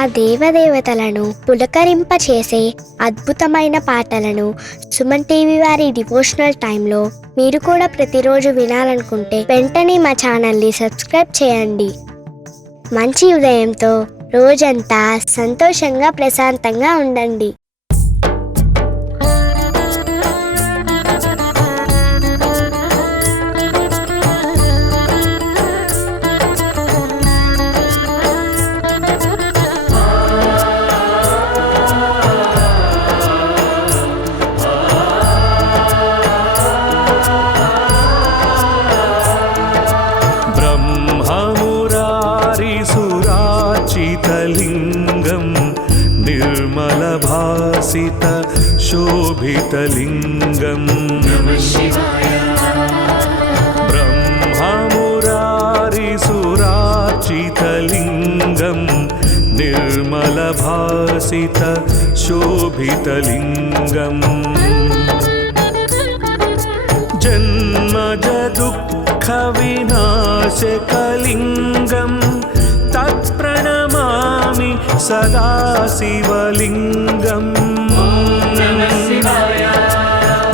ఆ దేవదేవతలను పులకరింపచేసే అద్భుతమైన పాటలను సుమన్ టీవీ వారి డివోషనల్ టైంలో మీరు కూడా ప్రతిరోజు వినాలనుకుంటే వెంటనే మా ఛానల్ని సబ్స్క్రైబ్ చేయండి. మంచి ఉదయంతో రోజంతా సంతోషంగా ప్రశాంతంగా ఉండండి. लिंगं निर्मलभासित शोभितलिंगं नमः शिवाय। ब्रह्ममुरारिसुरार्चितलिंगं निर्मलभासित शोभितलिंगं जन्मज दुःखविनाशकलिंगं तत्प्रणमामि सदा शिवलिंगं नमः शिवाय।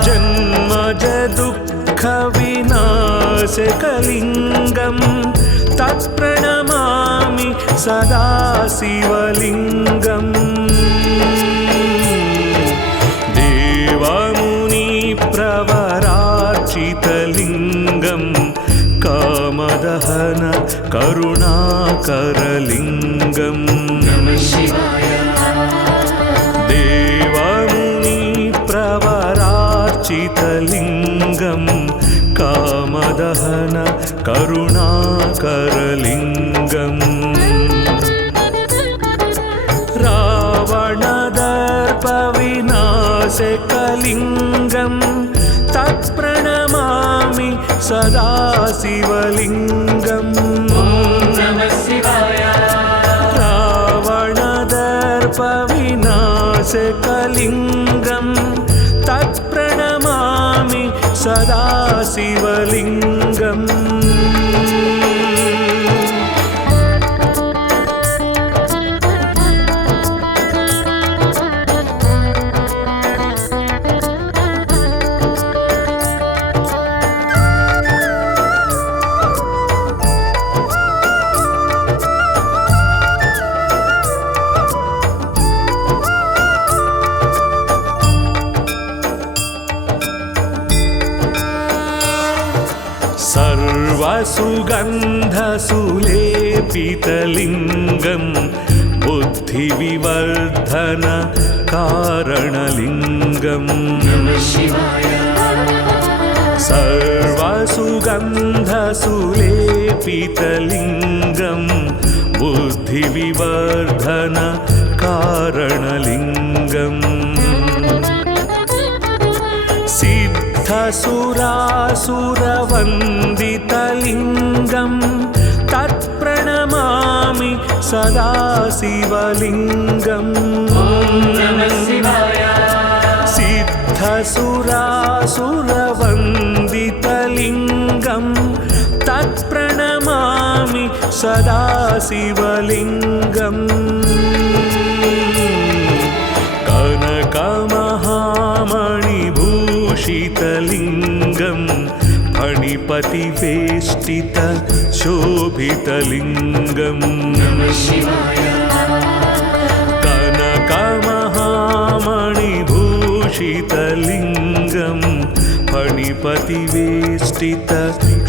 जन्मज दुःखविनाशकलिंगं तत्प्रणमामि सदा शिवलिंगं देवमुनिप्रवरार्चितलिंगं कामदहन करुणाकरलिंगं नमः शिवाय। देवमुनिप्रवरार्चितलिंगं कामदहन करुणाकरलिंगं रावणदर्पविनाशकलिंगं तत्प्रणमामि सदा शिवलिंगं नमः शिवाय। रावणदर्पविनाशकलिंगं तत्प्रणमामि सदा शिवलिंगं सर्वसुगन्धसुलेपितलिंगं बुद्धिविवर्धन कारणलिंगं नमः शिवाय। सर्वसुगन्धसुलेपितलिंगं बुद्धिविवर्धन कारणलिंगं सिद्धसुरासुरवन्दितलिंगं तत्प्रणमामि सदा शिवलिंगं नमः शिवाय। सिद्धसुरासुरवन्दितलिंगं तत्प्रणमामि सदा शिवलिंगं कनकमहामणिभूषितलिंगं फणिपतिवेष्टित शोभितलिंगं नमः शिवाय। कनकमहामणिभूषितलिंगं फणिपतिवेष्टित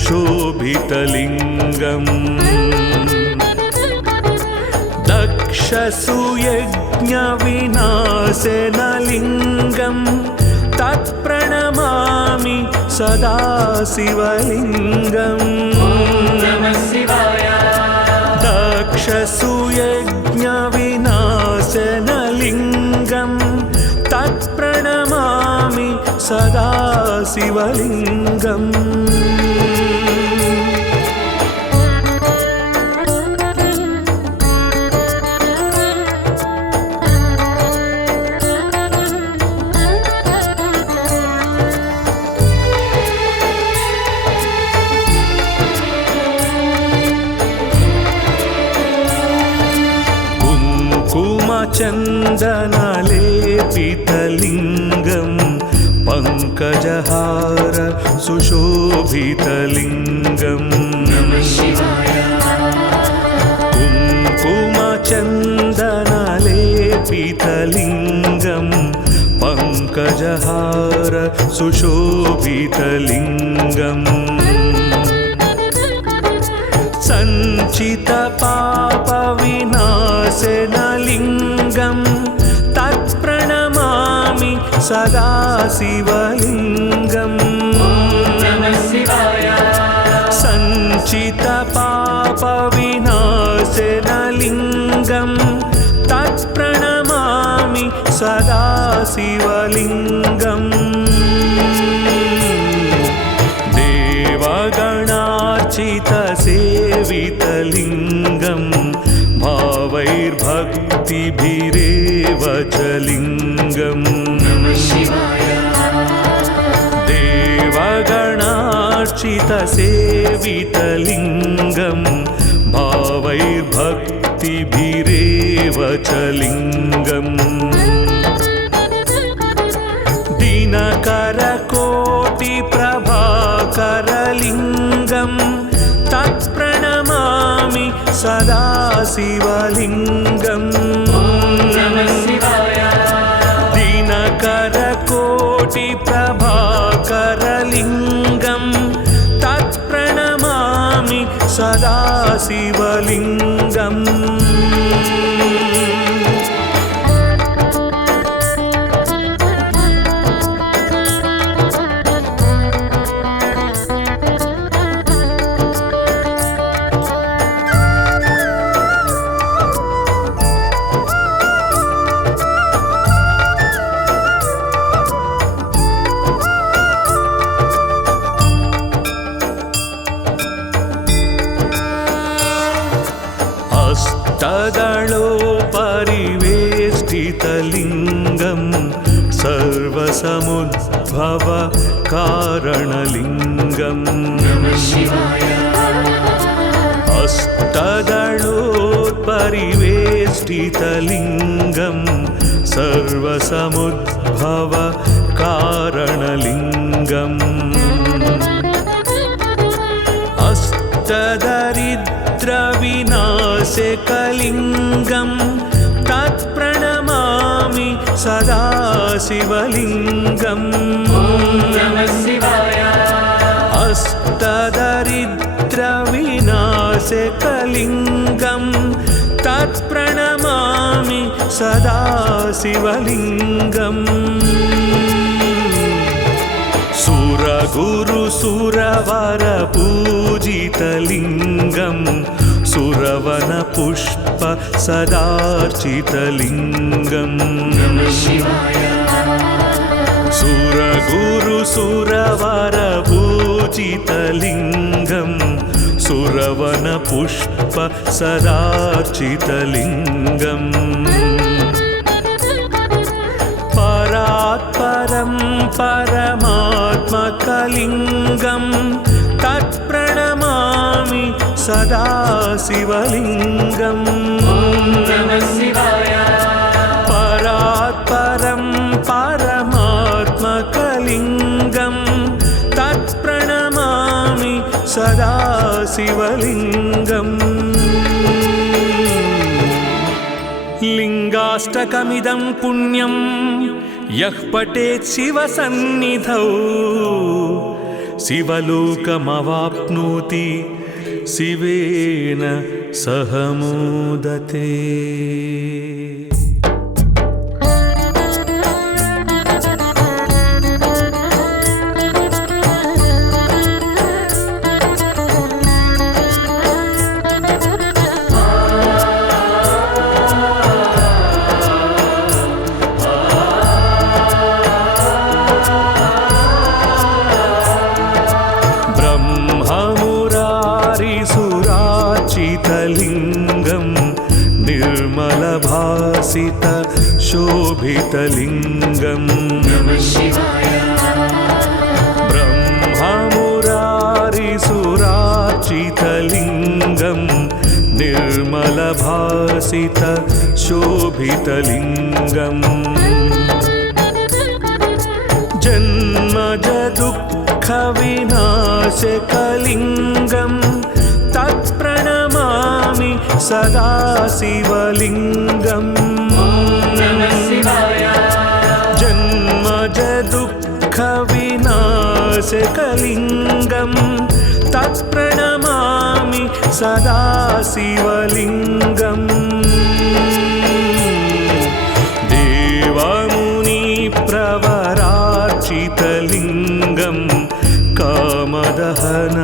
शोभितलिंगं दक्षसुयज्ञविनाशनलिंगं तत्प्रणमामि सदा शिवलिंगं नमः शिवाय। दक्षसुयज्ञविनाशनलिंगं तत्प्रणमामि सदा शिवलिंगं कुङ्कुमचन्दनलेपितलिङ्गं पङ्कजहार सुशोभितलिङ्गम् कुङ्कुमचन्दनलेपितलिङ्गं पङ्कजहार सुशोभितलिङ्गम् सञ्चितपापविनाशनलिङ्गं तत्प्रणमामि सदा शिवलिङ्गम् सञ्चितपापविनाशनलिङ्गं तत्प्रणमामि सदा शिवलिङ्गम् देवगणार्चितसेवितलिङ्गं भावैर्भक्तिभिरेव च लिङ्गम् देवगणार्चितसेवितलिङ्गं भावैर्भक्तिभिरेव च लिङ्गम् दिनकरकोटिप्रभाकरलिङ्गं तत्प्रणमामि सदा शिवलिङ्गम् दिनकरकोटिप्रभाकरलिङ्गं तत्प्रणमामि सदा शिवलिङ्गम् अष्टदलोपरिवेष्टितलिङ्गं सर्वसमुद्भव कारणलिङ्गम् अष्टदलोपरिवेष्टितलिङ्गं सर्वसमुद्भव कारणलिङ्गम् अष्टदरिद्रविनाशकलिङ्गं तत्प्रणमामि सदा शिवलिङ्गम् अष्टदरिद्रविनाशकलिङ्गं तत्प्रणमामि सदा शिवलिङ्गम् सुरगुरुसुरवरपूजितलिङ्गं सुरवनपुष्प सदार्चितलिङ्गम् सुरगुरुसुरवरपूजितलिङ्गं सुरवनपुष्प सदार्चितलिङ्गम् परात्परं परमात्मकलिङ्गं तत्प्रणमामि सदा शिवलिङ्गम् परात्परं परमात्मकलिङ्गं तत्प्रणमामि सदा शिवलिङ्गम् लिङ्गाष्टकमिदं पुण्यं यः पठेत् शिवसन्निधौ शिवलोकमवाप्नोति शिवेन सह मोदते। लिङ्गं निर्मलभासित शोभितलिङ्गं ब्रह्ममुरारिसुरार्चितलिङ्गं निर्मलभासित शोभितलिङ्गम् जन्मज दुःखविनाशकलिङ्गं तत्प्रणमामि सदा शिवलिङ्गम् जन्मज दुःखविनाशकलिङ्गं तत्प्रणमामि सदा शिवलिङ्गम् देवमुनिप्रवरार्चितलिङ्गं कामदहन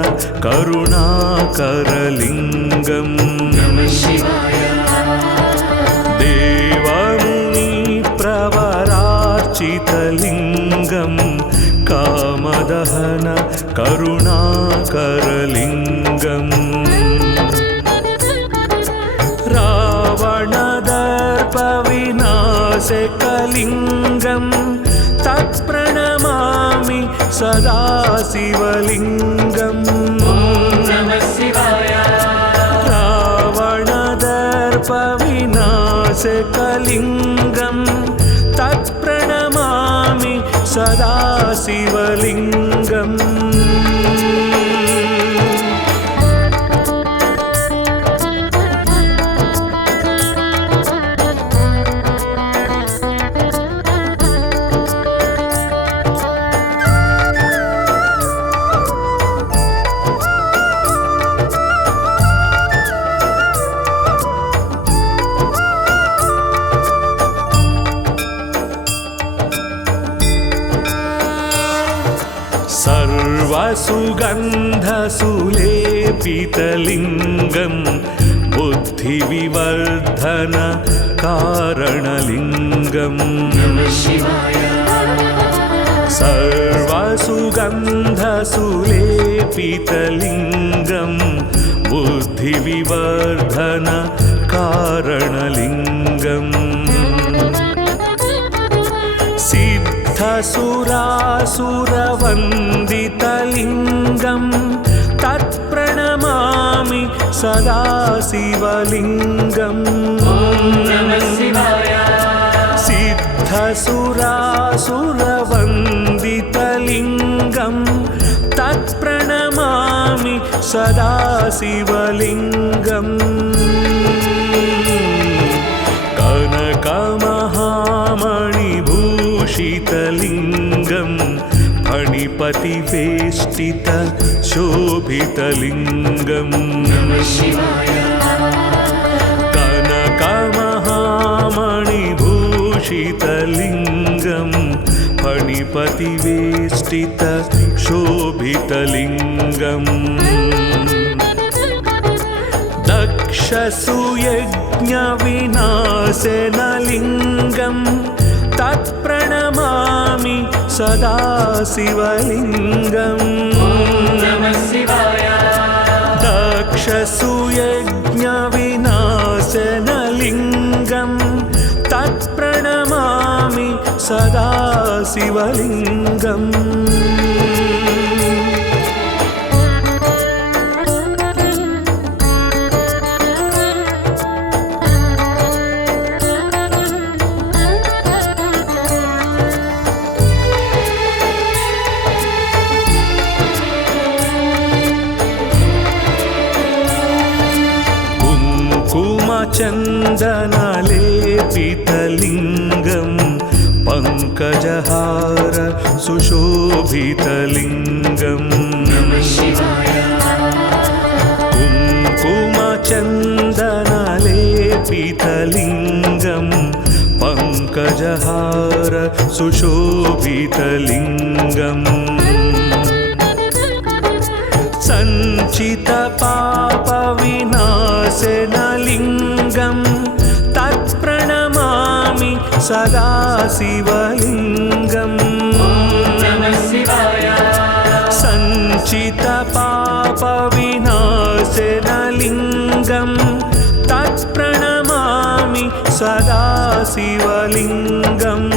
करुणाकरलिङ्गम् देवमुनिप्रवरार्चितलिङ्गं कामदहन करुणाकरलिङ्गम् रावणदर्पविनाशकलिङ्गं तत्प्रणमामि सदा शिवलिङ्गम् रावणदर्पविनाशकलिङ्गं तत्प्रणमामि सदा शिवलिङ्गम् सर्वसुगन्धसुलेपितलिङ्गं बुद्धिविवर्धन कारणलिङ्गम् सर्वसुगन्धसुलेपितलिङ्गं बुद्धिविवर्धन कारणलिङ्गम् सिद्धसुरासुरवन्दितलिङ्गं तत्प्रणमामि सदा शिवलिङ्गम् सिद्धसुरासुरवन्दितलिङ्गं तत्प्रणमामि सदा शिवलिङ्गम् कनकमहामणिभूषितलिङ्गं फणिपतिवेष्टित शोभितलिङ्गम् कनकमहामणिभूषितलिङ्गं फणिपतिवेष्टित शोभितलिङ्गम् दक्षसुयज्ञविनाशनलिङ्गं तत्प्रणमामि सदा शिवलिङ्गम् दक्षसुयज्ञविनाशनलिङ्गं तत्प्रणमामि सदा शिवलिङ्गम् चन्दनलेपितलिङ्गं पङ्कजहार सुशोभितलिङ्गम् कुङ्कुमचन्दनलेपितलिङ्गं पङ्कजहार सुशोभितलिङ्गम् सञ्चितपापविनाशनलिङ्गं तत्प्रणमामि सदा शिवलिङ्गम् सञ्चितपापविनाशनलिङ्गं तत्प्रणमामि सदा शिवलिङ्गम्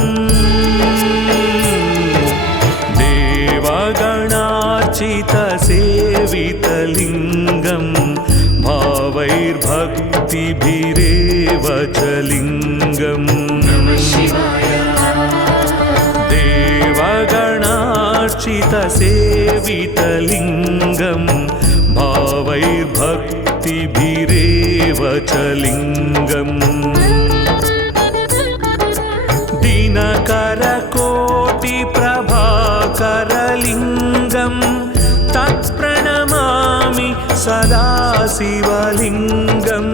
देवगणार्चितसेवितलिङ्गं भावैर्भक्तिपूर्णकलिङ्गम् भक्तिभिरेव च लिङ्गम् देवगणार्चितसेवितलिङ्गं भावैर्भक्तिभिरेव च लिङ्गम् दिनकरकोटिप्रभाकरलिङ्गं तत्प्रणमामि सदा शिवलिङ्गम्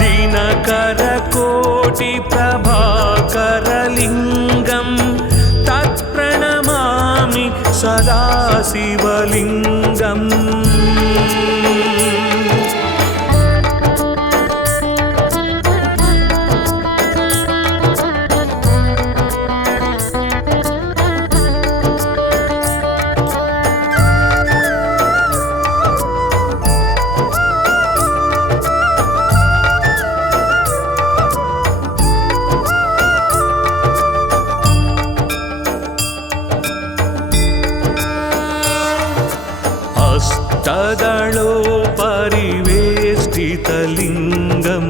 दिनकरकोटिप्रभाकरलिङ्गं तत्प्रणमामि सदा शिवलिङ्गम् अष्टदलोपरिवेष्टितलिङ्गं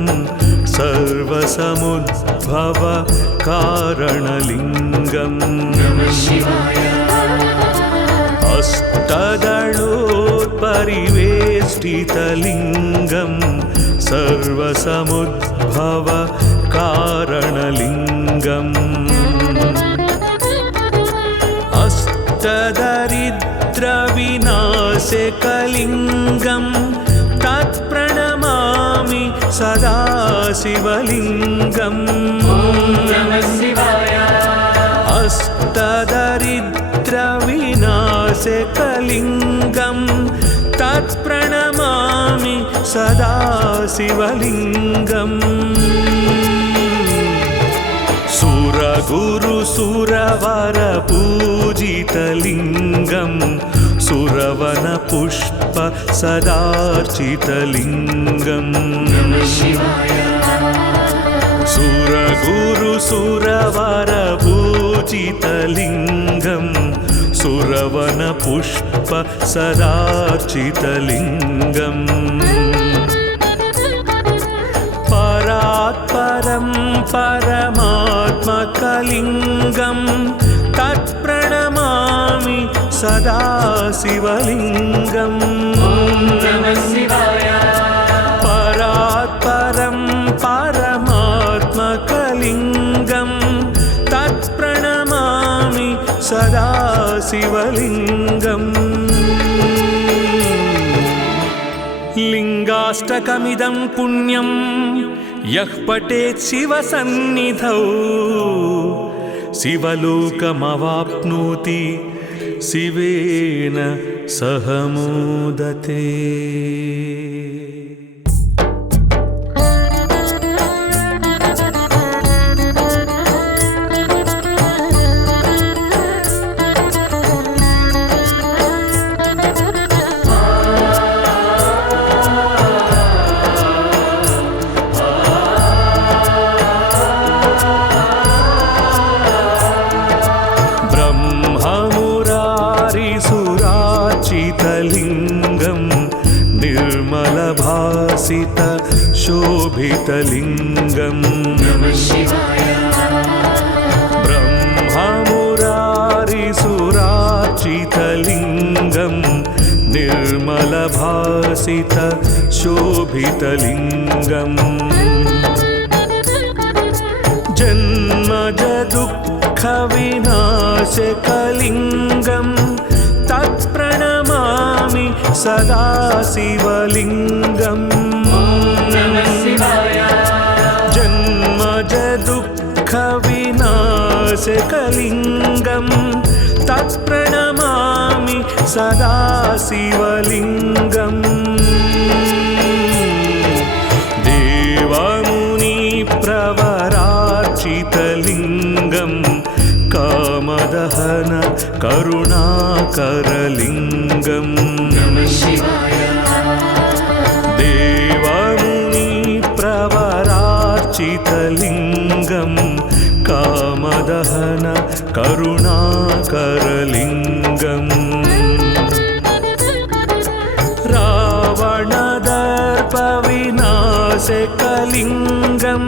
सर्वसमुद्भव कारणलिङ्गम् अष्टदलोपरिवेष्टितलिङ्गं सर्वसमुद्भव कारणलिङ्गम् अष्टदरिद्रविनाशकलिङ्गं तत्प्रणमामि सदा शिवलिङ्गम् अष्टदरिद्रविनाशकलिङ्गं तत्प्रणमामि सदा शिवलिङ्गम् सुरगुरुसुरवरपूजितलिङ्गं सुरवनपुष्प सदार्चितलिङ्गम् सुरगुरुसुरवरपूजितलिङ्गं सुरवनपुष्प सदार्चितलिङ्गम् परात्परं परमात्मकलिङ्गं तत्प्रणमामि सदा शिवलिङ्गम् परात्परं परमात्मकलिङ्गं तत्प्रणमामि सदा शिवलिङ्गम् लिङ्गाष्टकमिदं पुण्यं यः पठेत् शिवसन्निधौ शिवलोकमवाप्नोति शिवेन सह मोदते। लिङ्गं निर्मलभासित शोभितलिङ्गं ब्रह्ममुरारिसुरार्चितलिङ्गं निर्मलभासित शोभितलिङ्गम् जन्मज दुःखविनाशकलिङ्गं तत्प्रणमामि सदा शिवलिङ्गम् जन्मज दुःखविनाशकलिङ्गं तत्प्रणमामि सदा शिवलिङ्गम् देवमुनिप्रवरार्चितलिङ्गं कामदहन करुणाकरलिङ्गम् देवमुनिप्रवरार्चितलिङ्गं कामदहन करुणाकरलिङ्गम् रावणदर्प नासिकलिङ्गं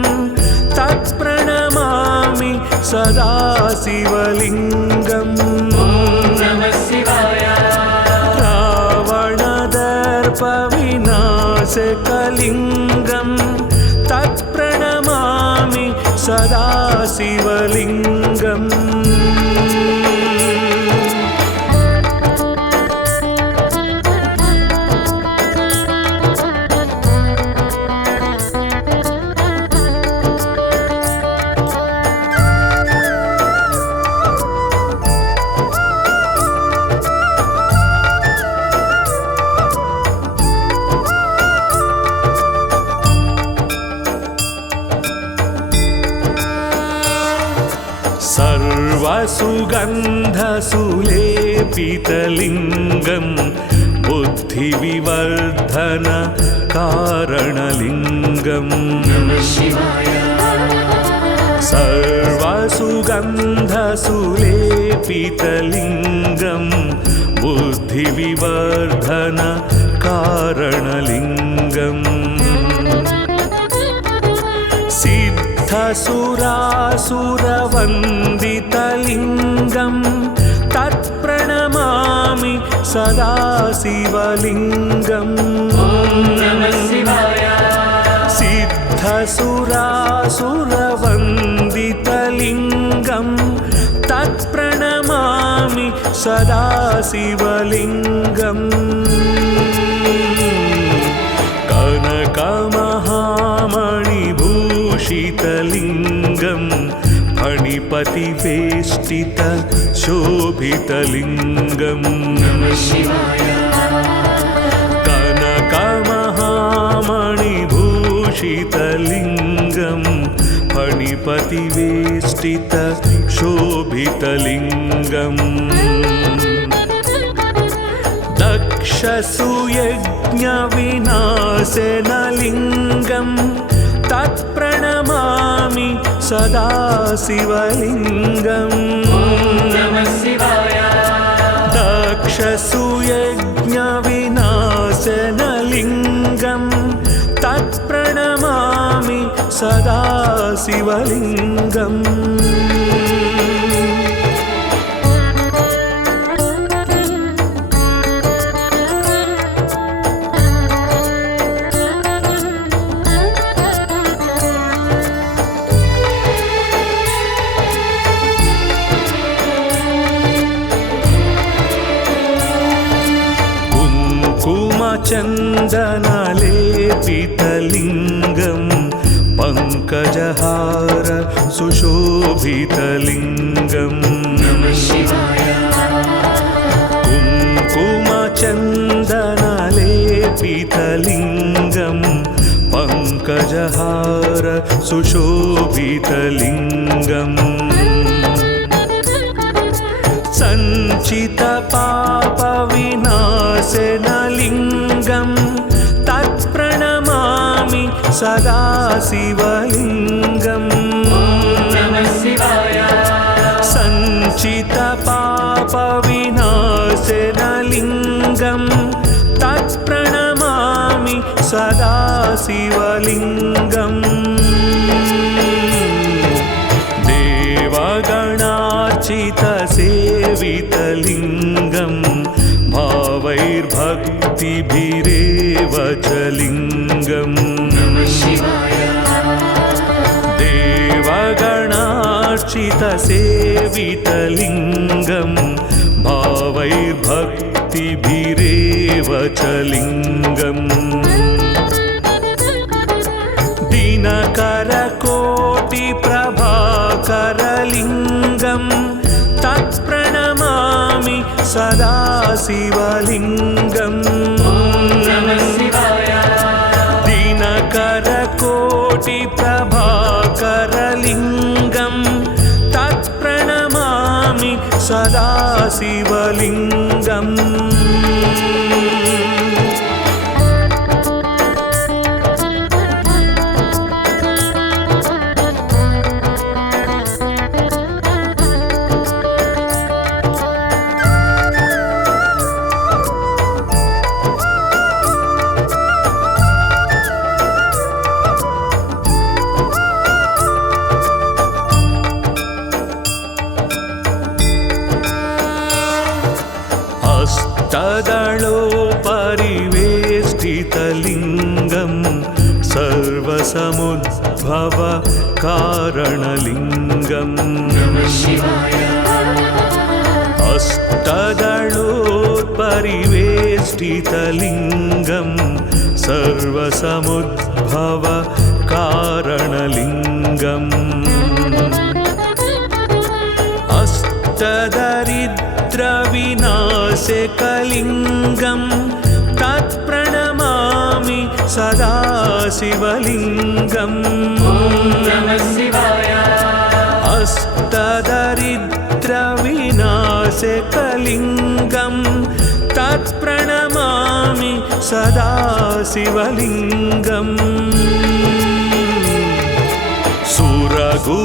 तत्प्रणमामि सदा शिवलिङ्गम् रावणदर्पविनाशकलिङ्गं तत्प्रणमामि सदा शिवलिङ्गम् सर्वसुगन्धसुलेपितलिङ्गं बुद्धिविवर्धन कारणलिङ्गम् सर्वसुगन्धसुलेपितलिङ्गं बुद्धिविवर्धन कारणलिङ्गम् सिद्धसुरासुरवन्दितलिङ्गं तत्प्रणमामि सदा शिवलिङ्गम् सिद्धसुरासुरवन्दितलिङ्गं तत्प्रणमामि सदा शिवलिङ्गम् कनकमहामणिभूषितलिङ्गं फणिपतिवेष्टित शोभितलिङ्गम् कनकमहामणिभूषितलिङ्गं फणिपतिवेष्टित शोभितलिङ्गम् दक्षसुयज्ञविनाशनलिङ्गं तत्प्रणमामि सदा शिवलिङ्गम् दक्षसुयज्ञविनाशनलिङ्गं तत्प्रणमामि सदा शिवलिङ्गम् चन्दनलेपितलिङ्गं पङ्कजहार सुशोभितलिङ्गम् कुङ्कुमचन्दनलेपितलिङ्गं पङ्कजहार सुशोभितलिङ्गम् सञ्चितपापविनाशनलिङ्गं तत्प्रणमामि सदा शिवलिङ्गम् सञ्चितपापविनाशनलिङ्गं तत्प्रणमामि सदा शिवलिङ्गम् देवगणार्चितसेवितलिङ्गं भावैर्भक्तिभिरेव च लिङ्गम् देवगणार्चितसेवितलिङ्गं भावैर्भक्तिभिरेव च लिङ्गम् दिनकरकोटिप्रभाकरलिङ्गं तत्प्रणमामि सदा शिवलिङ्गम् दिनकरकोटिप्रभाकरलिङ्गं तत्प्रणमामि सदा शिवलिङ्गम् शिवलिङ्गं सर्वसमुद्भव कारणलिङ्गम् अष्टदलोत्परिवेष्टितलिङ्गं सर्वसमुद्भव कारणलिङ्गम् अष्टदरिद्रविनाशकलिङ्गं तत्प्रणमामि सदा शिवलिङ्गम् अष्टदरिद्रविनाशकलिङ्गं तत्प्रणमामि सदा शिवलिङ्गम् सुरगुरुसुरवर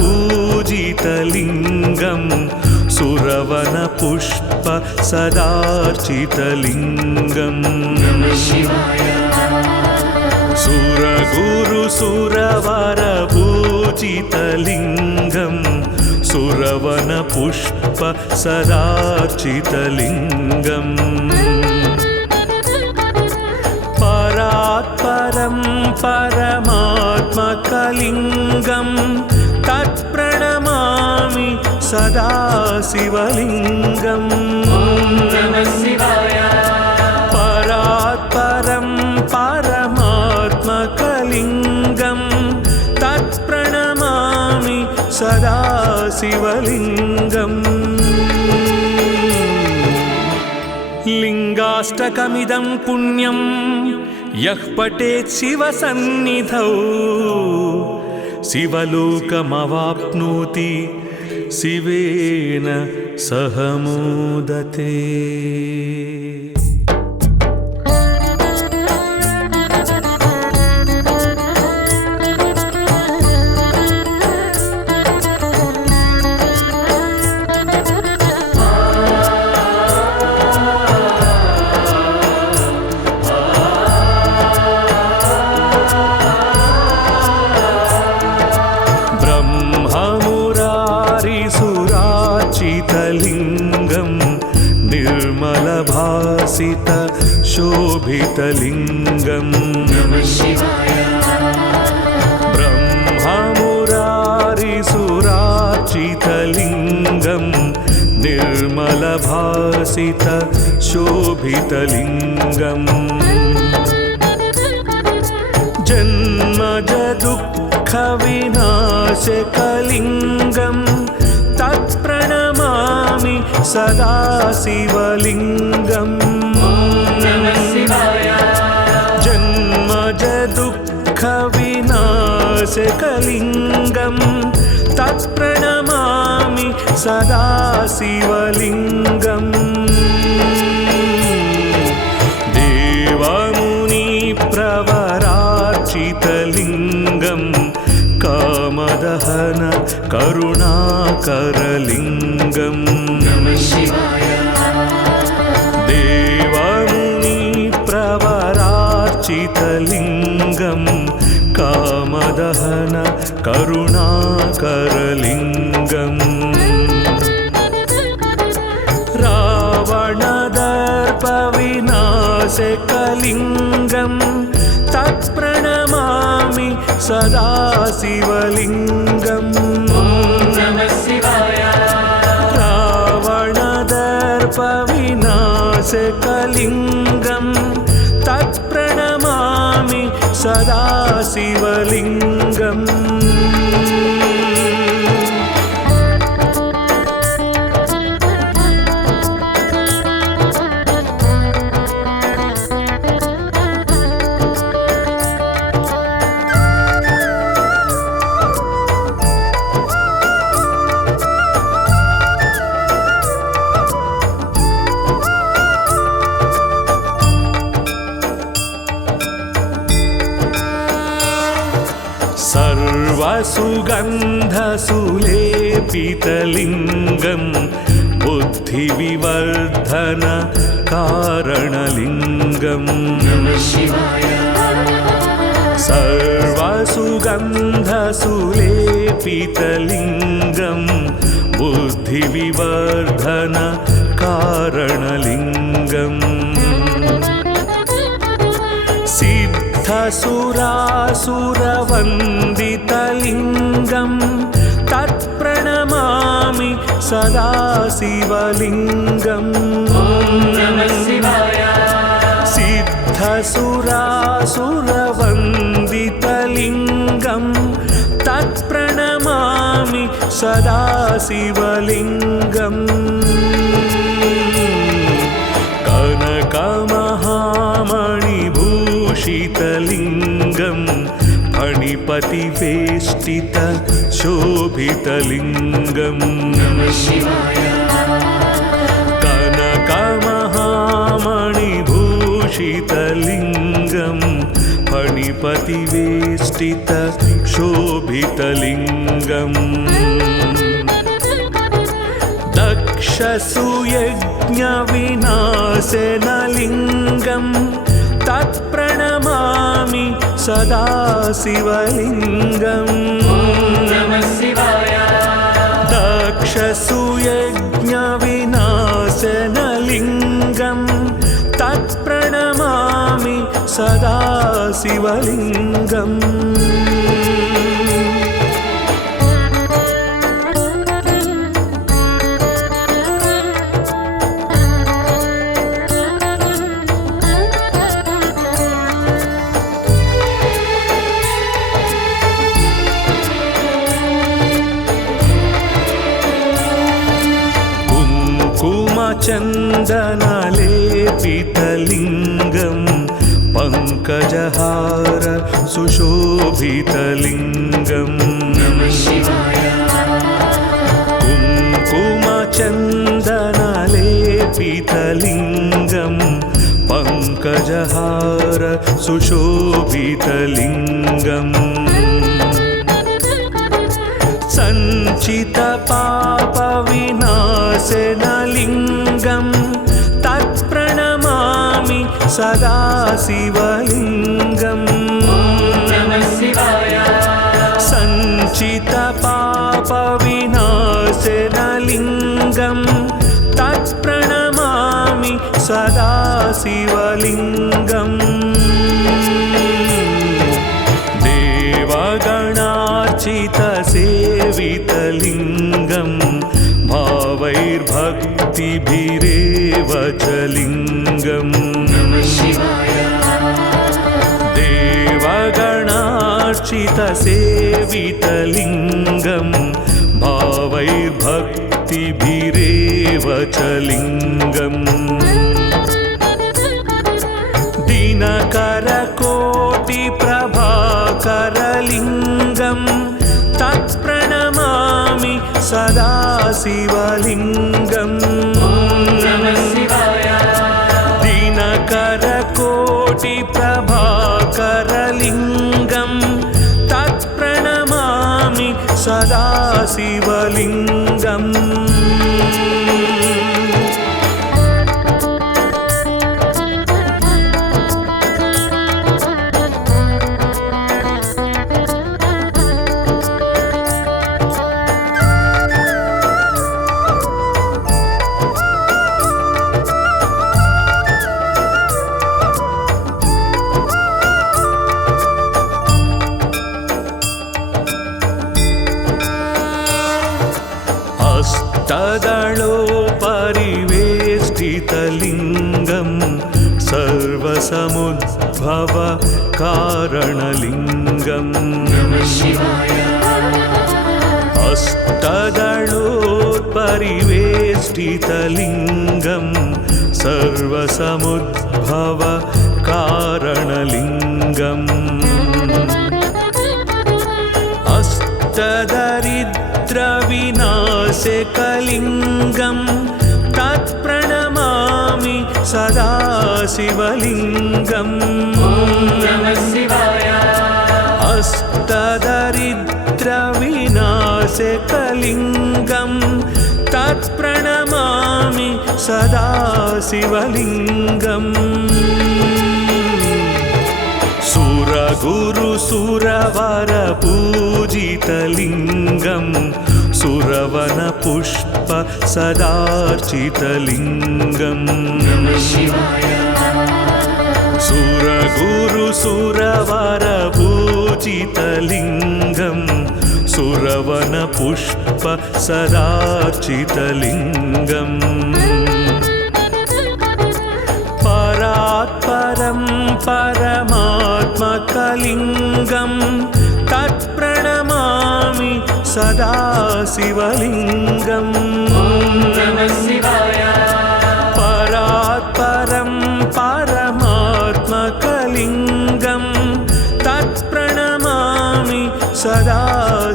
पूजितलिङ्गं सुरवनपुष्प सदार्चितलिङ्गम् सुरगुरुसुरवर पूजितलिङ्गं सुरवनपुष्प सदार्चितलिङ्गम् परात्परं परमात्मकलिङ्गं तत्प्रणमामि सदा शिवलिङ्गम् परात्परं परमात्मकलिङ्गं तत्प्रणमामि सदा शिवलिङ्गम् लिङ्गाष्टकमिदं पुण्यं यः पठेत् शिवसन्निधौ शिवलोकमवाप्नोति शिवेन सह मोदते। लिङ्गं निर्मलभासित शोभितलिङ्गम् ब्रह्ममुरारिसुरार्चितलिङ्गं निर्मलभासित शोभितलिङ्गम् जन्मज दुःखविनाशकलिङ्गं तत्प्रणमामि सदा शिवलिङ्गम् जन्मज दुःखविनाशकलिङ्गं तत्प्रणमामि सदा शिवलिङ्गम् देवमुनिप्रवरार्चितलिङ्गं कामदहन करुणाकरलिङ्गम् देवमुनिप्रवरार्चितलिङ्गं कामदहन करुणाकरलिङ्गम् रावणदर्पविनाशकलिङ्गं तत्प्रणमामि सदा शिवलिङ्गम् रावणदर्पविनाशकलिङ्गं तत्प्रणमामि सदा शिवलिङ्गम् सर्वसुगन्धसुलेपितलिङ्गं बुद्धिविवर्धन कारणलिङ्गम् सर्वसुगन्धसुलेपितलिङ्गं बुद्धिविवर्धन कारणलिङ्गम् सिद्धसुरासुरवन्दितलिङ्गं तत्प्रणमामि सदा शिवलिङ्गम् सिद्धसुरासुरवन्दितलिङ्गं तत्प्रणमामि सदा शिवलिङ्गम् कनकमहामणिभूषितलिङ्गं फणिपतिवेष्टित शोभितलिङ्गम् कनकमहामणिभूषितलिङ्गं फणिपतिवेष्टित शोभितलिङ्गम् दक्षसुयज्ञविनाशनलिङ्गं तत्प्रणमामि सदा शिवलिङ्गम् दक्षसुयज्ञविनाशनलिङ्गं तत्प्रणमामि सदा शिवलिङ्गम् चन्दनलेपितलिङ्गं पङ्कजहार सुशोभितलिङ्गम् कुङ्कुमचन्दनलेपितलिङ्गं पङ्कजहार सुशोभितलिङ्गम् सञ्चितपापविनाशनलिङ्गं तत्प्रणमामि सदा शिवलिङ्गम् सञ्चितपापविनाशनलिङ्गं तत्प्रणमामि सदा शिवलिङ्गम् देवगणार्चितसेवितलिङ्गं भावैर्भक्तिभिरेव च लिङ्गम् देवगणार्चितसेवितलिङ्गं भावैर्भक्तिभिरेव च लिङ्गम् दिनकरकोटिप्रभाकरलिङ्गं तत्प्रणमामि सदा शिवलिङ्गम् दिनकरकोटिप्रभाकरलिङ्गं तत्प्रणमामि सदा शिवलिङ्गम् अष्टदलोपरिवेष्टितलिङ्गं सर्वसमुद्भव कारणलिङ्गम् अष्टदलोपरिवेष्टितलिङ्गं सर्वसमुद्भव कारणलिङ्गम् अष्टदरिद्रविनाशकलिङ्गं तत्प्रणमामि सदा शिवलिङ्गम् अष्टदरिद्रविनाशकलिङ्गं तत्प्रणमामि सदा शिवलिङ्गम् सुरगुरुसुरवरपूजितलिङ्गं सुरवनपुष्प सदार्चितलिङ्गम् सुर सुरगुरुसुरवरपूजितलिङ्गं सुरवनपुष्प सदार्चितलिङ्गम् परात्परं परमात्मकलिङ्गं तत्प्रणमामि सदा शिवलिङ्गम् परात्परं परमात्मकलिङ्गं तत्प्रणमामि सदा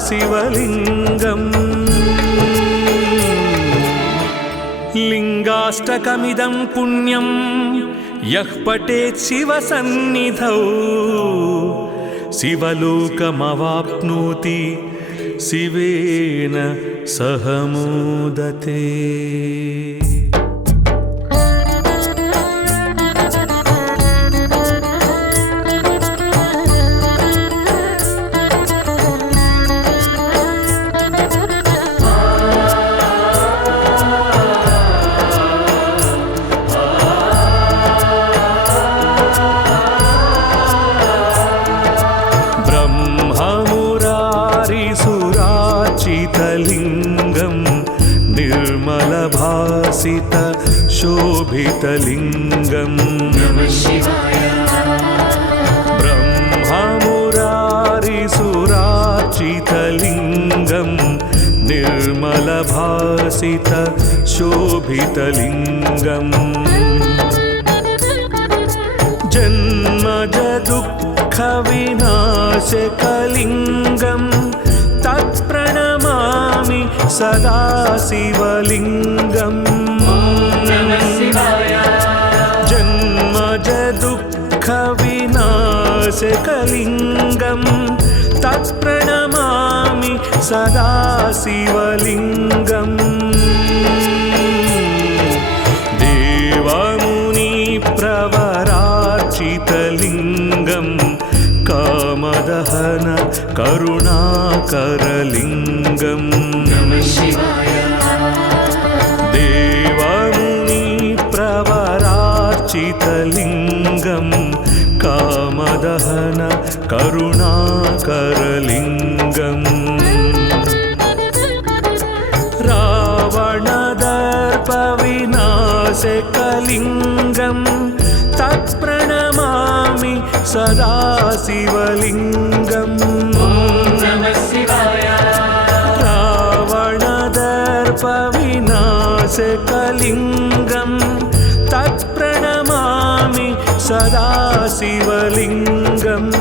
शिवलिङ्गम् लिङ्गाष्टकमिदं पुण्यं यः पठेत् शिवसन्निधौ शिवलोकमवाप्नोति शिवेन सह मोदते। लिङ्गं निर्मलभासित शोभितलिङ्गं ब्रह्ममुरारिसुरार्चितलिङ्गं निर्मलभासित शोभितलिङ्गं जन्मजदुःखविनाशकलिङ्गं तत्प्रणमामि सदा शिवलिङ्गम् जन्मजदुःखविनाशकलिङ्गं तत्प्रणमामि सदा शिवलिङ्गम् देवमुनिप्रवरार्चितलिङ्गं कामदहन करुणाकरलिङ्गम् देवमुनिप्रवरार्चितलिङ्गं कामदहन करुणाकरलिङ्गम् रावणदर्पविनाशकलिङ्गं तत्प्रणमामि सदा शिवलिङ्गम् रावणदर्पविनाशकलिङ्गं तत्प्रणमामि सदा शिवलिङ्गम्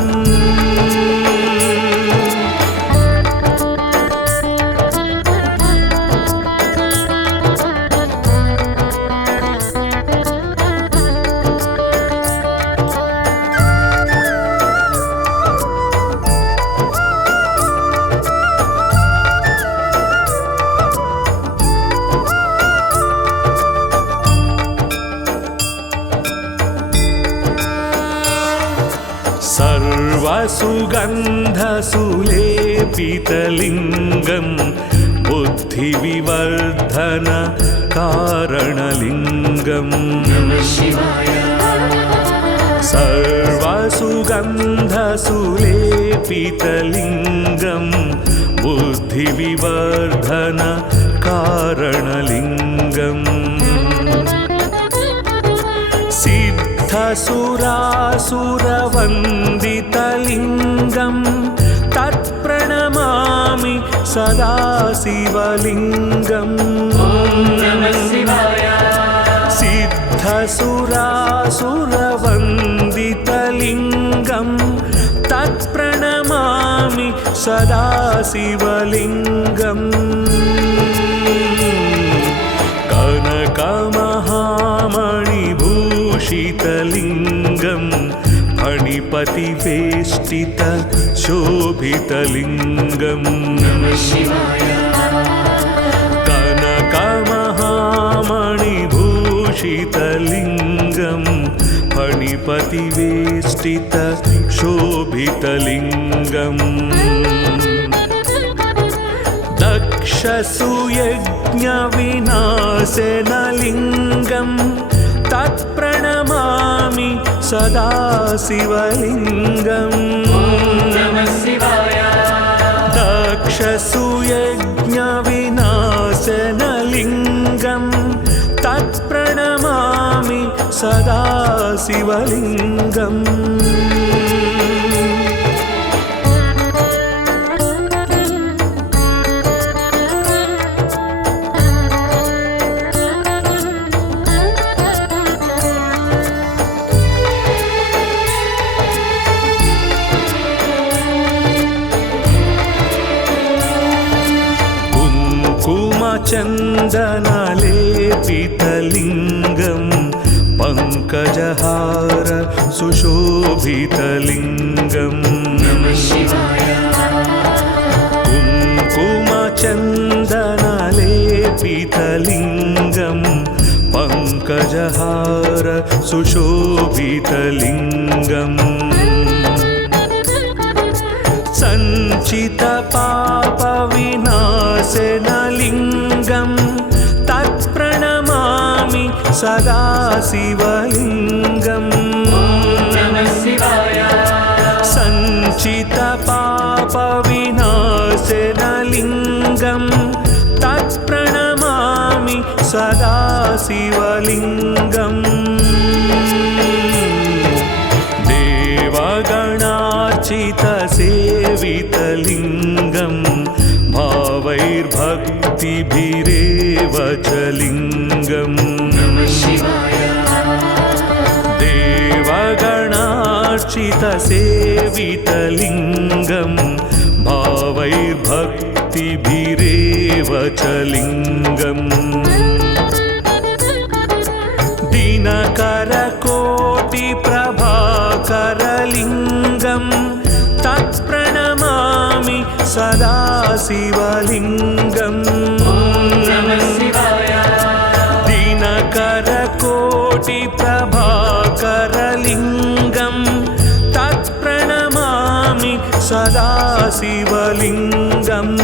सर्वसुगन्धसुलेपितलिङ्गं बुद्धिविवर्धन कारणलिङ्गम् सर्वसुगन्धसुलेपितलिङ्गं बुद्धिविवर्धन कारणलिङ्गम् सिद्धसुरासुरवन्दितलिङ्गं तत्प्रणमामि सदा शिवलिङ्गम् सिद्धसुरासुरवन्दितलिङ्गं तत्प्रणमामि सदा शिवलिङ्गम् कनकमहामणिभूषितलिङ्गं फणिपतिवेष्टित शोभितलिङ्गम् कनकमहामणिभूषितलिङ्गं फणिपतिवेष्टित शोभितलिङ्गम् दक्षसुयज्ञविनाशनलिङ्गं तत्प्रणमामि सदा शिवलिङ्गम् दक्षसुयज्ञविनाशनलिङ्गं तत्प्रणमामि सदा शिवलिङ्गम् चन्दनलेपितलिङ्गं पङ्कजहार सुशोभितलिङ्गम् कुङ्कुमचन्दनलेपितलिङ्गं पङ्कजहार सुशोभितलिङ्गम् सञ्चितपापविनाशनलिङ्गं तत्प्रणमामि सदा शिवलिङ्गम् सञ्चितपापविनाशनलिङ्गं तत्प्रणमामि सदा शिवलिङ्गम् देवगणार्चितसेवितलिङ्गं भावैर्भक्तिभिरेव च लिङ्गम् देवगणार्चितसेवितलिङ्गं भावैर्भक्तिभिरेव च लिङ्गम् दिनकरकोटिप्रभाकरलिङ्गं तत्प्रणमामि सदा शिवलिङ्गम् दिनकरकोटिप्रभाकरलिङ्गं तत्प्रणमामि सदा शिवलिङ्गम्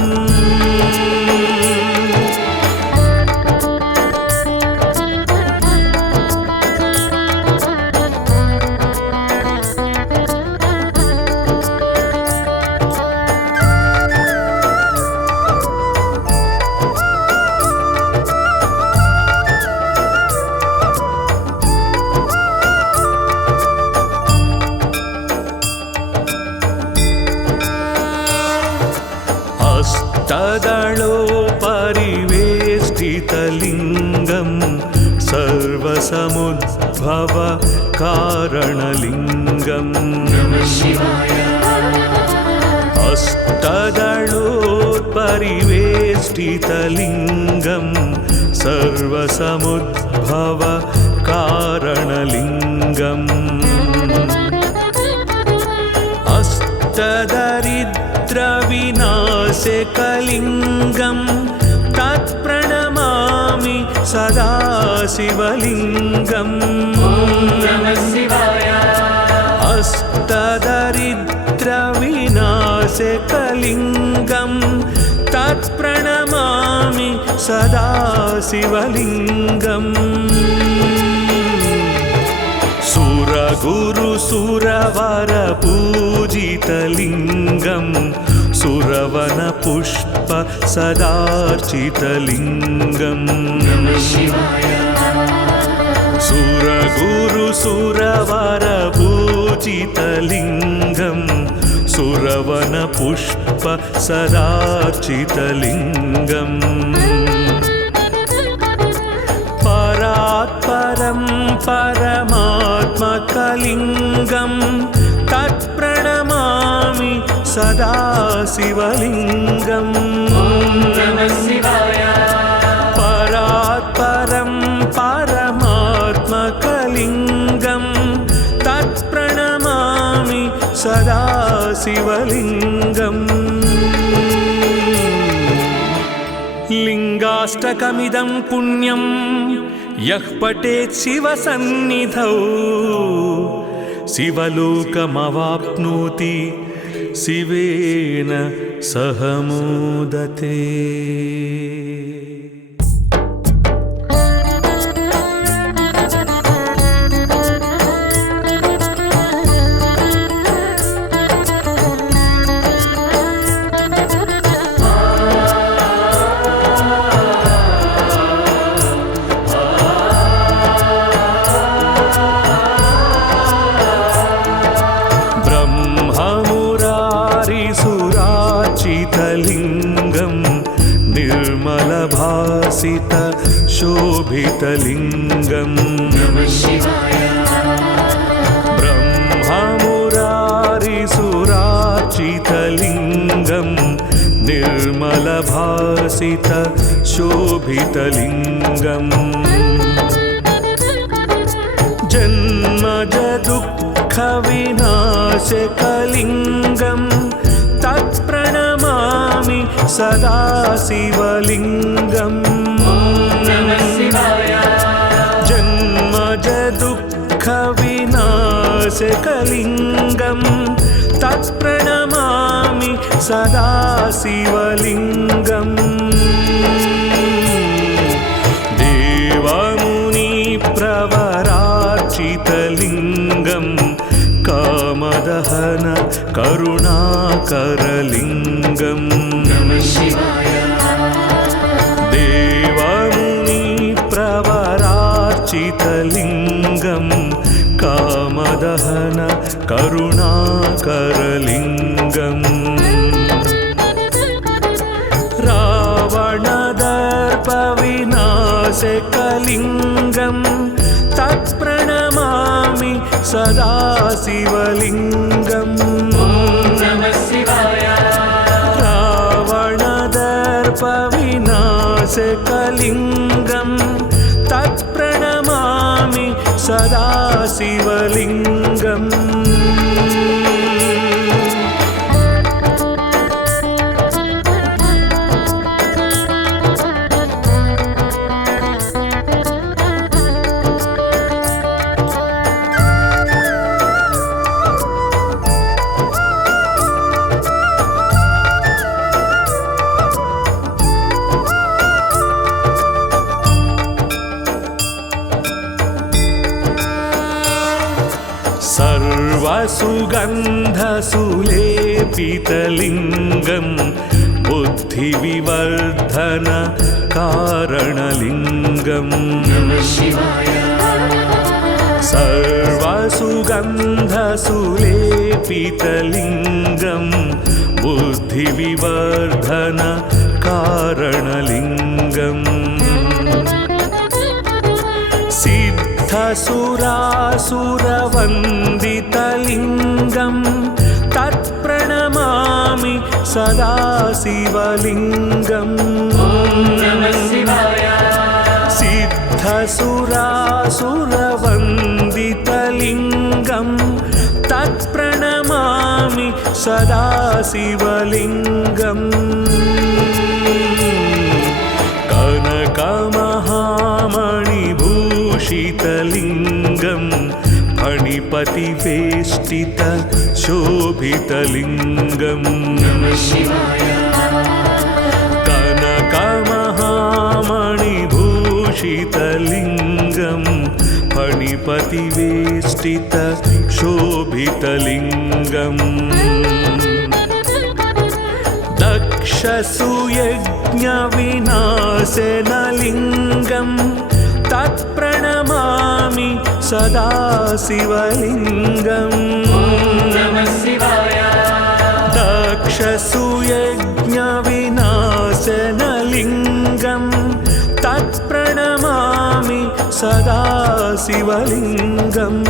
अष्टदलोपरिवेष्टितलिङ्गं सर्वसमुद्भव कारणलिङ्गम् अष्टदलोपरिवेष्टितलिङ्गं सर्वसमुद्भव कारणलिङ्गम् अष्टदरिद्रविनाशकलिङ्गं तत्प्रणमामि सदा शिवलिङ्गम् अष्टदरिद्रविनाशकलिङ्गं तत्प्रणमामि सदा शिवलिङ्गम् सुरगुरुसुरवरपूजितलिङ्गं सुरवनपुष्प सदार्चितलिङ्गम् सुरगुरुसुरवरपूजितलिङ्गं सुरवनपुष्प सदार्चितलिङ्गम् परात्परं परमात्मकलिङ्गं तत्प्रणमामि सदा शिवलिङ्गम् परात्परं परमात्मकलिङ्गं तत्प्रणमामि सदा शिवलिङ्गम् लिङ्गाष्टकमिदं पुण्यं यः पठेत् शिवसन्निधौ शिवलोकमवाप्नोति शिवेन सह मोदते। भासित शोभितलिङ्गम् ब्रह्ममुरारिसुरार्चितलिङ्गं निर्मलभासित शोभितलिङ्गम् जन्मजदुःखविनाशकलिङ्गं तत्प्रणमामि सदा शिवलिङ्गम् जन्मजदुःखविनाशकलिङ्गं तत्प्रणमामि सदा शिवलिङ्गम् देवमुनिप्रवरार्चितलिङ्गं कामदहन करुणाकरलिङ्गम् देवमुनिप्रवरार्चितलिङ्गं कामदहन करुणाकरलिङ्गम् रावणदर्पविनाशकलिङ्गं तत्प्रणमामि सदा शिवलिङ्गम् रावणदर्पविनाशकलिङ्गं तत्प्रणमामि सदा शिवलिङ्गम् सर्वसुगन्धसुलेपितलिङ्गं बुद्धिविवर्धन कारणलिङ्गम् सर्वसुगन्धसुलेपितलिङ्गं बुद्धिविवर्धन कारणलिङ्गम् सिद्धसुरासुरवन्दितलिङ्गं तत्प्रणमामि सदा शिवलिङ्गम् सिद्धसुरासुरवन्दितलिङ्गं तत्प्रणमामि सदा शिवलिङ्गम् कनकमहामणिभूषितलिङ्गं फणिपतिवेष्टित शोभितलिङ्गम् कनकमहामणिभूषितलिङ्गं फणिपतिवेष्टित शोभितलिङ्गम् दक्षसुयज्ञविनाशनलिङ्गं तत्प्रणमामि सदा शिवलिङ्गम् दक्षसुयज्ञविनाशनलिङ्गं तत्प्रणमामि सदा शिवलिङ्गम्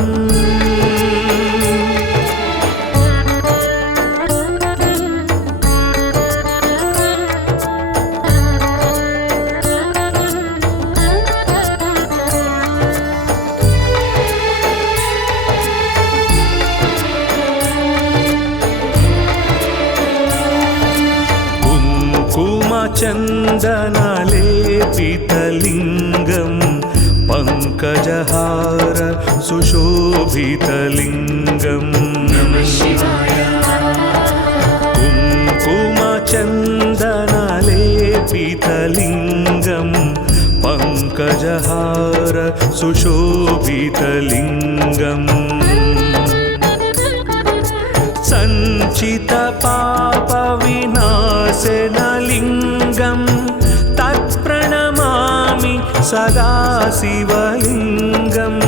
चन्दनलेपितलिङ्गं पङ्कजहार सुशोभितलिङ्गम् कुङ्कुमचन्दनलेपितलिङ्गं पङ्कजहार सुशोभितलिङ्गम् सञ्चितपापविनाशनलिङ्गं तत्प्रणमामि सदा शिवलिङ्गम्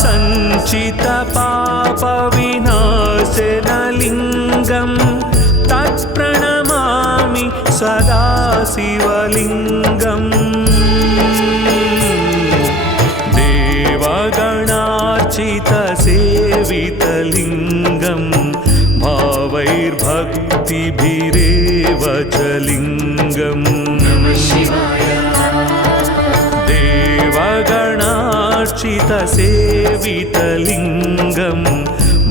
सञ्चितपापविनाशनलिङ्गं तत्प्रणमामि सदाशिवलिङ्गम् देवगणार्चितसेवितलिङ्गं भावैर्भक्तिभिरेव च लिङ्गम् देवगणार्चितसेवितलिङ्गं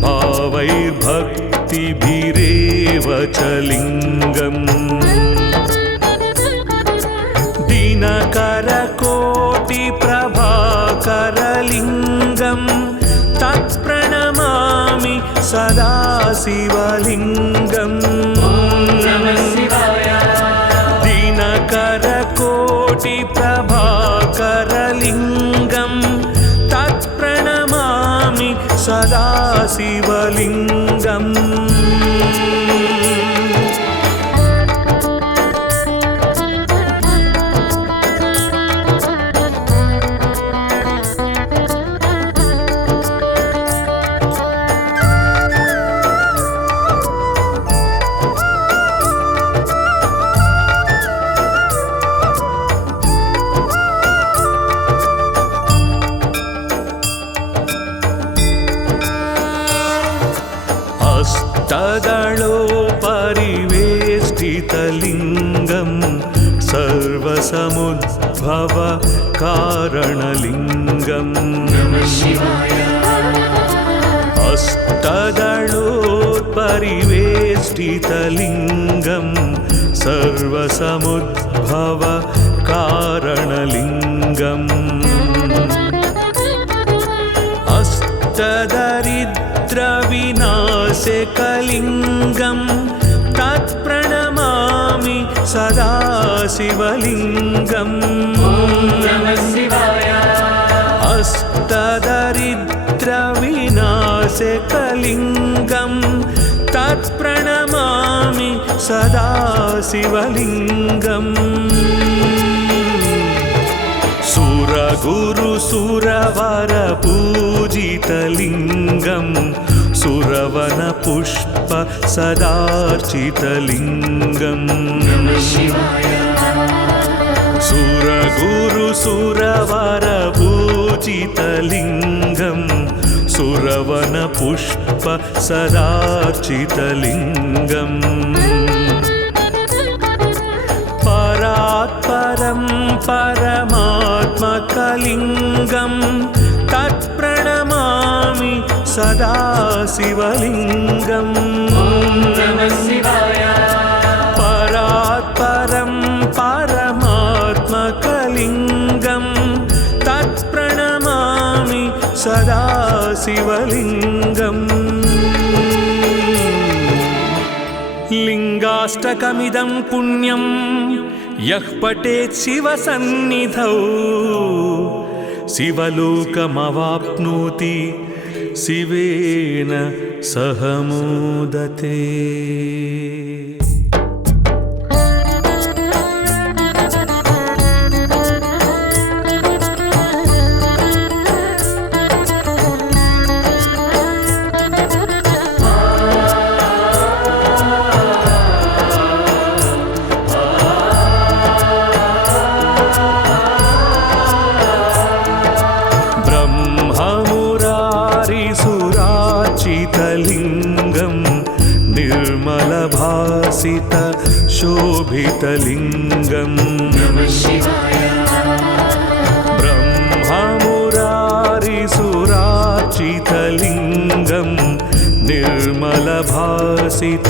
भावैर्भक्तिभिरेव च लिङ्गम् दिनकरकोटिप्रभाकरलिङ्गं तत्प्रणमामि सदाशिवलिङ्गम् दिनकरकोटिप्रभाकरलिङ्गं तत्प्रणमामि सदाशिवलिङ्गम् हस्तदलोपरिवेष्टितलिङ्गं सर्वसमुद्भव कारणलिङ्गम् हस्तदलोपरिवेष्टितलिङ्गं सर्वसमुद्भव कारणलिङ्गम् अष्टदरिद्रविनाशकलिङ्गं तत्प्रणमामि सदाशिवलिङ्गम् अष्टदरिद्रविनाशकलिङ्गं तत्प्रणमामि सदाशिवलिङ्गम् सुरगुरुसुरवरपूजितलिङ्गं सुरवनपुष्प सदार्चितलिङ्गम् सुरगुरुसुरवरपूजितलिङ्गं सुरवनपुष्प सदार्चितलिङ्गम् परात्परं परमात्मकलिङ्गं तत्प्रणमामि सदाशिवलिङ्गम् परात्परं परमात्मकलिङ्गं तत्प्रणमामि सदाशिवलिङ्गम् लिङ्गाष्टकमिदं पुण्यं यः पठेत् शिवसन्निधौ शिवलोकमवाप्नोति शिवेन सह मोदते। लिङ्गं निर्मलभासित शोभितलिङ्गम् ब्रह्ममुरारिसुरार्चितलिङ्गं निर्मलभासित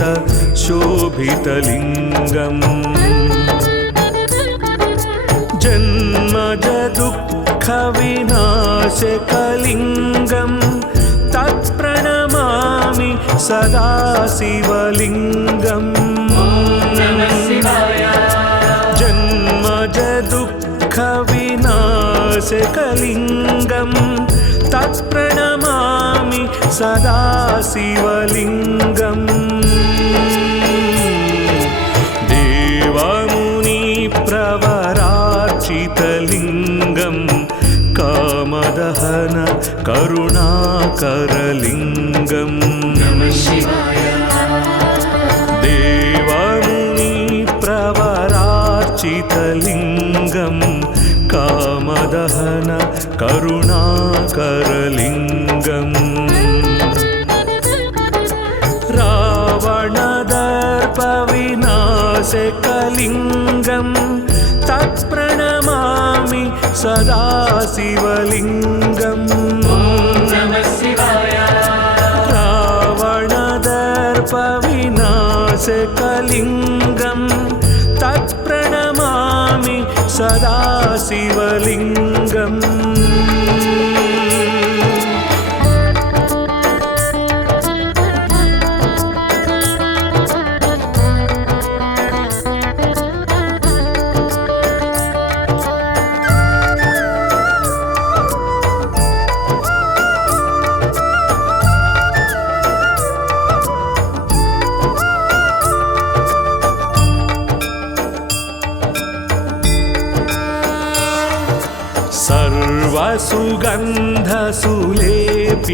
शोभितलिङ्गम् जन्मज दुःखविनाशकलिङ्गं तत्प्रणमामि सदाशिवलिङ्गम् जन्मज दुःखविनाशकलिङ्गं तत्प्रणमामि सदाशिवलिङ्गम् देवमुनिप्रवरार्चितलिङ्गं कामदहन करुणाकरलिङ्गम् देवमुनिप्रवरार्चितलिङ्गं नासिकलिङ्गं तत्प्रणमामि सदा शिवलिङ्गम् रावणदर्पविनाशकलिङ्गं तत्प्रणमामि सदा शिवलिङ्गम्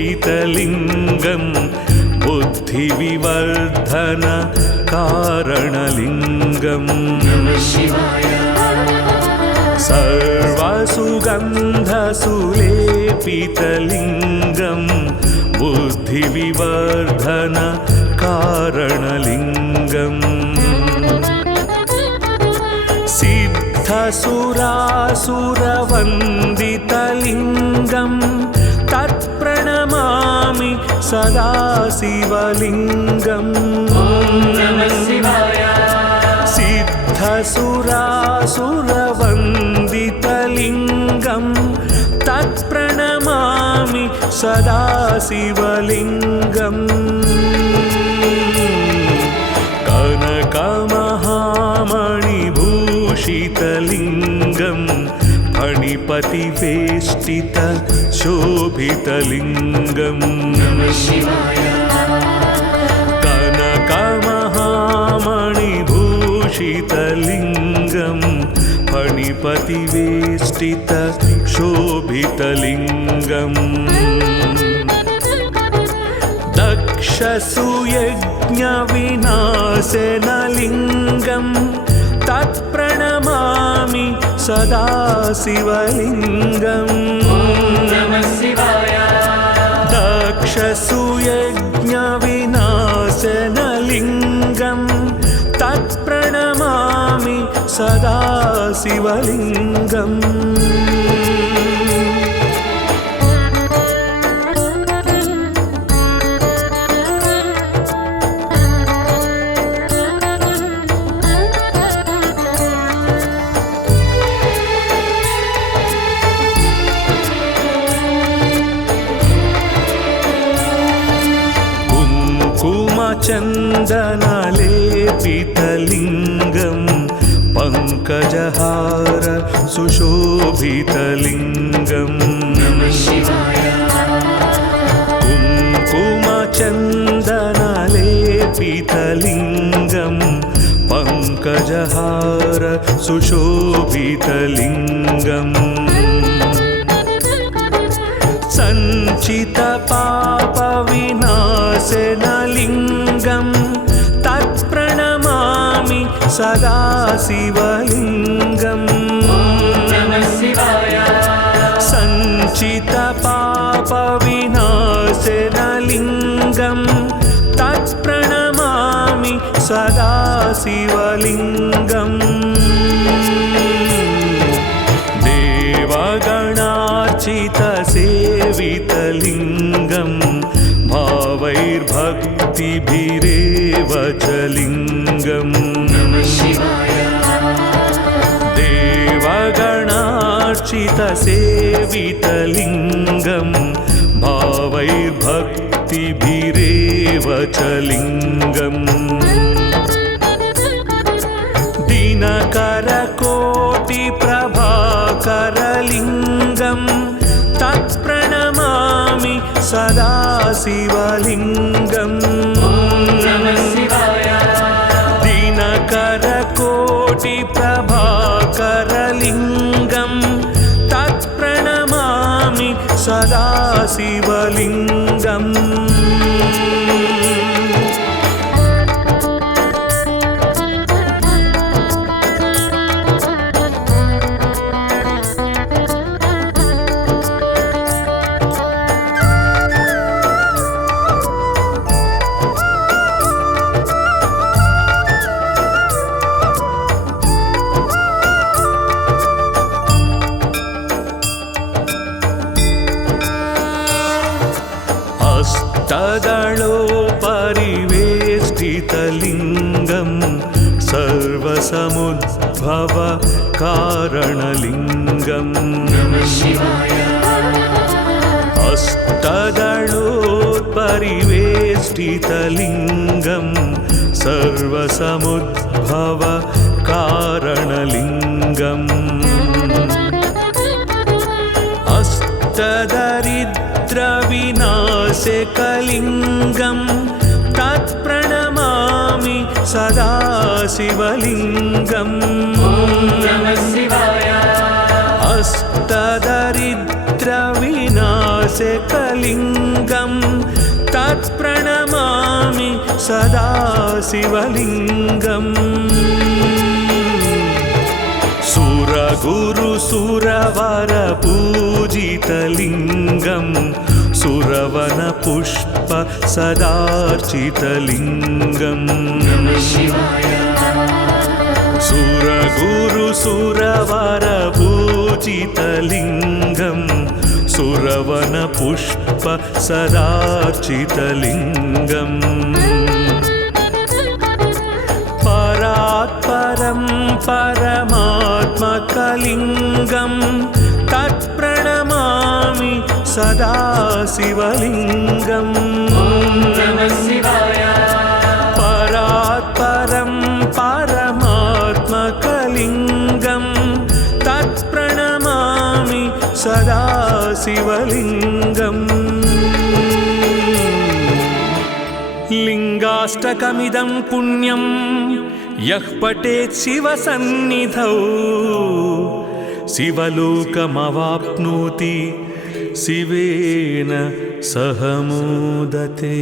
सर्वसुगन्धसुलेपितलिङ्गं बुद्धिविवर्धन कारणलिङ्गम् सर्वसुगन्धसुलेपितलिङ्गं बुद्धिविवर्धन कारणलिङ्गम् सिद्धसुरासुरवन्दितलिङ्गं तत्प्रणमामि सदा शिवलिङ्गम् सिद्धसुरासुरवन्दितलिङ्गं तत्प्रणमामि सदा शिवलिङ्गम् कनकमहामणिभूषितलिङ्गं फणिपतिवेष्टित शोभितलिङ्गम् कनकमहामणिभूषितलिङ्गं फणिपतिवेष्टित शोभितलिङ्गम् दक्षसुयज्ञविनाशनलिङ्गं तत्प्रणमामि सदा शिवलिङ्गम् दक्षसुयज्ञविनाशनलिङ्गं तत्प्रणमामि सदा शिवलिङ्गम् चन्दनलेपितलिङ्गं पङ्कजहार सुशोभितलिङ्गम् कुङ्कुमचन्दनलेपितलिङ्गं पङ्कजहार सुशोभितलिङ्गम् सञ्चितपापविनाशनलिङ्गं तत्प्रणमामि सदा शिवलिङ्गम् सञ्चितपापविनाशनलिङ्गं तत्प्रणमामि सदा शिवलिङ्गम् देवगणार्चितसेवितलिङ्गं भावैर्भक्तिभिरेव च लिङ्गम् देवगणार्चितसेवितलिङ्गं भावैर्भक्तिभिरेव च लिङ्गम् दिनकरकोटिप्रभाकरलिङ्गं तत्प्रणमामि सदा शिवलिङ्गम् दिनकरकोटिप्रभाकरलिङ्गं तत्प्रणमामि सदा शिवलिङ्गम् अष्टदलोपरिवेष्टितलिङ्गं सर्वसमुद्भव कारणलिङ्गम् अष्टदलोपरिवेष्टितलिङ्गं सर्वसमुद्भव कारणलिङ्गम् अष्टदरिद्रविनाशकलिङ्गं तत्प्रणमामि सदा शिवलिङ्गम् अष्टदरिद्रविनाशकलिङ्गं तत्प्रणमामि सदा शिवलिङ्गम् सुरगुरुसुरवरपूजितलिङ्गं सुरवनपुष्प सदार्चितलिङ्गम् सुरगुरुसुरवरपूजितलिङ्गं सुरवनपुष्प सदार्चितलिङ्गम् परात्परं परमात्मकलिङ्गं तत्प्रणमामि सदा शिवलिङ्गम् परात्परं परमात्मकलिङ्गं तत्प्रणमामि सदा शिवलिङ्गम् लिङ्गाष्टकमिदं पुण्यं यः पठेत् शिवसन्निधौ शिवलोकमवाप्नोति शिवेन सह मोदते।